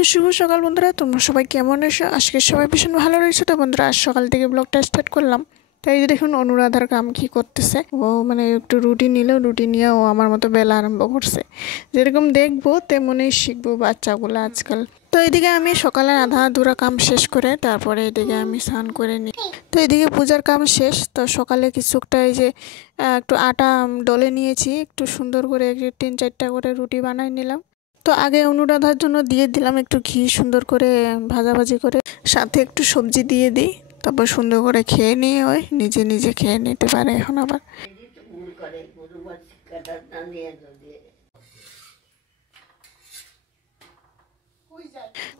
তো শুভ সকাল বন্ধুরা, তোমরা সবাই কেমন আছো? আজকে সবাই ভীষণ ভালো রয়েছে। তো বন্ধুরা, আজ সকাল থেকে ব্লগটা স্টার্ট করলাম। তাই এই যে দেখুন অনুরাধার কাম কি করতেছে। ও মানে একটু রুটি নিল, রুটি নিয়ে ও আমার মতো বেলা আরম্ভ করছে। যেরকম দেখবো তেমনই শিখবো বাচ্চাগুলো আজকাল। তো এদিকে আমি সকালে আধা আধুরা কাম শেষ করে তারপরে এদিকে আমি স্নান করে নিই। তো এদিকে পূজার কাম শেষ। তো সকালে কিছুটা এই যে একটু আটা ডলে নিয়েছি, একটু সুন্দর করে 3-4টা করে রুটি বানাই নিলাম। তো আগে অনুরাধার জন্য দিয়ে দিলাম একটু ঘি, সুন্দর করে ভাজাভাজি করে সাথে একটু সবজি দিয়ে দিই। তারপর সুন্দর করে খেয়ে নিয়ে ওই নিজে নিজে খেয়ে নিতে পারে এখন আবার।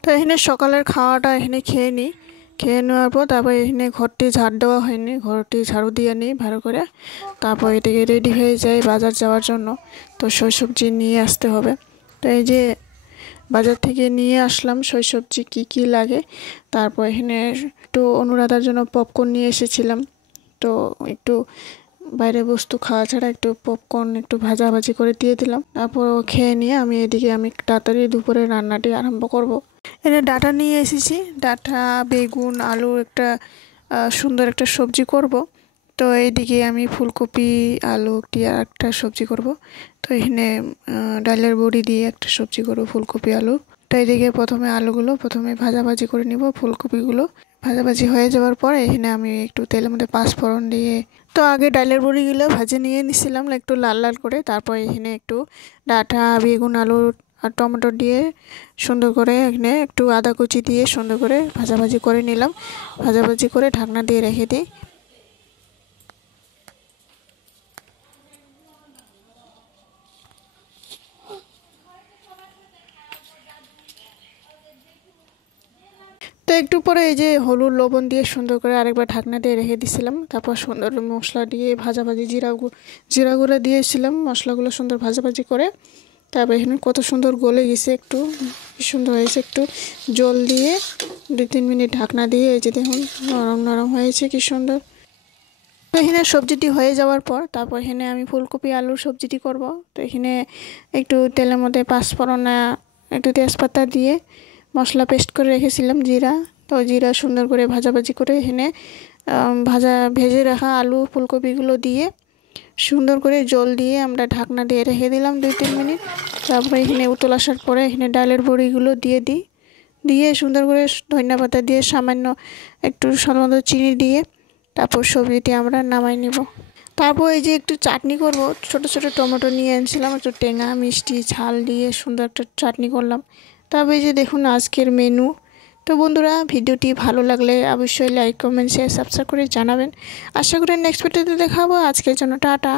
তো এখানে সকালের খাওয়াটা এখানে খেয়ে নিই। খেয়ে নেওয়ার পর তারপর এখানে ঘরটি ঝাড় দেওয়া হয়নি, ঘরটি ঝাড়ু দিয়ে নিই ভালো করে। তারপর এদিকে রেডি হয়ে যায় বাজার যাওয়ার জন্য। তো সব সবজি নিয়ে আসতে হবে। তো এই যে বাজার থেকে নিয়ে আসলাম সব সবজি কী কী লাগে। তারপর এখানে একটু অনুরাধার জন্য পপকর্ন নিয়ে এসেছিলাম। তো একটু বাইরে বস্তু খাওয়া ছাড়া একটু পপকর্ন একটু ভাজাভাজি করে দিয়ে দিলাম। তারপর ও খেয়ে নিয়ে আমি তাড়াতাড়ি দুপুরে রান্নাটি আরম্ভ করব। এখানে ডাঁটা নিয়ে এসেছি, ডাঁটা বেগুন আলু একটা সুন্দর একটা সবজি করব। তো এইদিকে আমি ফুলকপি আলু দিয়ে একটা সবজি করব। তো এখানে ডালের বড়ি দিয়ে একটা সবজি করব ফুলকপি আলু। তো এইদিকে প্রথমে ভাজাভাজি করে নিব। ফুলকপিগুলো ভাজাভাজি হয়ে যাওয়ার পরে এখানে আমি একটু তেলের মধ্যে পাঁচফোড়ন দিয়ে তো আগে ডালের বড়িগুলো ভেজে নিয়ে নিছিলাম একটু লাল লাল করে। তারপর এখানে একটু ডাঁটা বেগুন আলু আর টমেটো দিয়ে সুন্দর করে এখানে একটু আদা কুচি দিয়ে সুন্দর করে ভাজাভাজি করে নিলাম। ভাজাভাজি করে ঢাকনা দিয়ে রেখে দিই। তো একটু পরে এই যে হলুদ লবণ দিয়ে সুন্দর করে আরেকবার ঢাকনা দিয়ে রেখে দিয়েছিলাম। তারপর সুন্দর মশলা দিয়ে ভাজাভাজি জিরা গুঁড়া দিয়েছিলাম, মশলাগুলো সুন্দর ভাজাভাজি করে। তারপর এখানে কত সুন্দর গলে গেছে, একটু সুন্দর হয়েছে। একটু জল দিয়ে 2-3 মিনিট ঢাকনা দিয়ে এই যে দেখুন নরম নরম হয়েছে কি সুন্দর। তো এখানে সবজিটি হয়ে যাওয়ার পর তারপর এখানে আমি ফুলকপি আলুর সবজিটি করব। তো এখানে একটু তেলের মধ্যে পাঁচফোড়ন একটু তেজপাতা দিয়ে মশলা পেস্ট করে রেখেছিলাম জিরা। তো জিরা সুন্দর করে ভাজাভাজি করে এখানে ভেজে রাখা আলু ফুলকপিগুলো দিয়ে সুন্দর করে জল দিয়ে আমরা ঢাকনা দিয়ে রেখে দিলাম 2-3 মিনিট। তারপরে এখানে উতল আসার পরে এখানে ডালের বড়িগুলো দিয়ে সুন্দর করে ধনিয়া পাতা দিয়ে সামান্য একটু সাধারণত চিনি দিয়ে তারপর সবজিটি আমরা নামাই নিব। তারপর এই যে একটু চাটনি করব। ছোট ছোট টমেটো নিয়ে এনেছিলাম, একটু টেঙা মিষ্টি ঝাল দিয়ে সুন্দর একটা চাটনি করলাম। তবে এই যে দেখুন আজকের মেনু। তো বন্ধুরা, ভিডিওটি ভালো লাগলে অবশ্যই লাইক কমেন্ট শেয়ার সাবস্ক্রাইব করে জানাবেন। আশা করি নেক্সট ভিডিওতে দেখা হবো। আজকের জন্য টাটা।